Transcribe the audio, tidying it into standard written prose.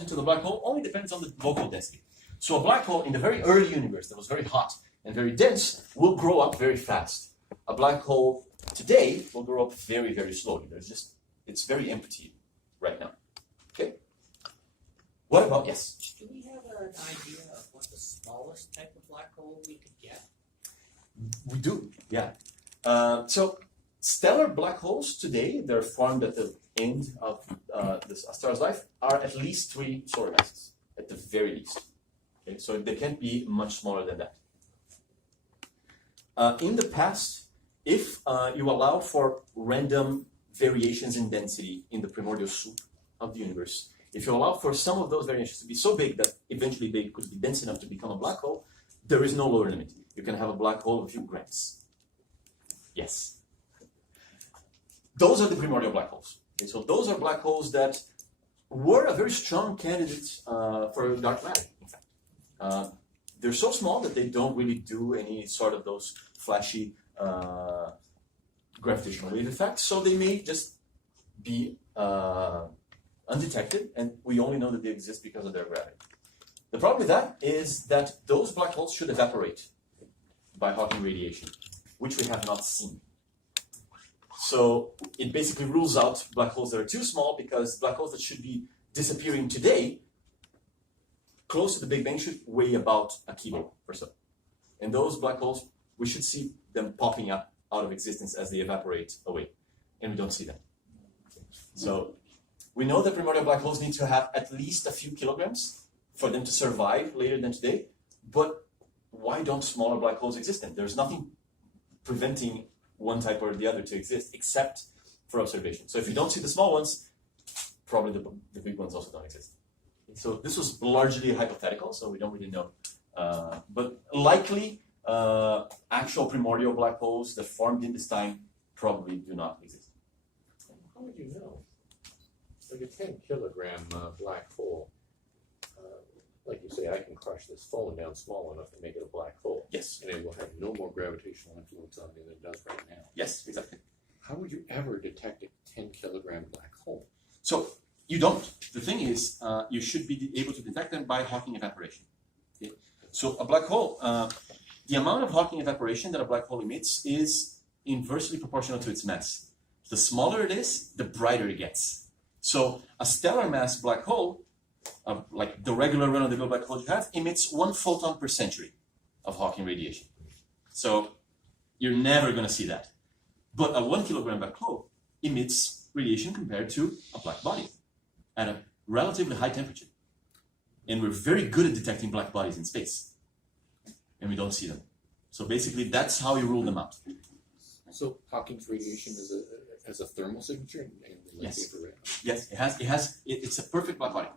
into the black hole only depends on the local density. So a black hole in the very early universe that was very hot and very dense will grow up very fast. A black hole today will grow up very, very slowly. It's very empty right now. Okay? What about, yes? Do we have an idea of what the smallest type of black hole we could get? We do, yeah. So stellar black holes today, they're formed at the end of a star's life, are at least 3 solar masses, at the very least. Okay, so they can't be much smaller than that. In the past, if you allow for random variations in density in the primordial soup of the universe, if you allow for some of those variations to be so big that eventually they could be dense enough to become a black hole, there is no lower limit. You can have a black hole of a few grams. Yes. Those are the primordial black holes. Okay, so those are black holes that were a very strong candidate for dark matter, in fact. They're so small that they don't really do any sort of those flashy gravitational wave effects, so they may just be undetected, and we only know that they exist because of their gravity. The problem with that is that those black holes should evaporate by Hawking radiation, which we have not seen. So it basically rules out black holes that are too small, because black holes that should be disappearing today, close to the Big Bang, should weigh about a kilo or so. And those black holes, we should see them popping up out of existence as they evaporate away. And we don't see them. So we know that primordial black holes need to have at least a few kilograms for them to survive later than today. But why don't smaller black holes exist then? There's nothing preventing one type or the other to exist except for observation. So if you don't see the small ones, probably the big ones also don't exist. So this was largely hypothetical, so we don't really know. But likely, actual primordial black holes that formed in this time probably do not exist. How would you know? Like a 10-kilogram black hole, like you say, I can crush this phone down small enough to make it a black hole. Yes. And it will have no more gravitational influence on it than it does right now. Yes, exactly. How would you ever detect a 10-kilogram black hole? So you don't. The thing is, you should be able to detect them by Hawking evaporation. Okay? So a black hole, the amount of Hawking evaporation that a black hole emits is inversely proportional to its mass. The smaller it is, the brighter it gets. So a stellar mass black hole, like the regular run-of-the-mill black hole you have, emits 1 photon per century of Hawking radiation. So you're never going to see that. But a 1 kilogram black hole emits radiation compared to a black body at a relatively high temperature. And we're very good at detecting black bodies in space. And we don't see them. So basically, that's how you rule them out. So Hawking's radiation has a thermal signature? And Yes. infrared. Yes, it's a perfect black body.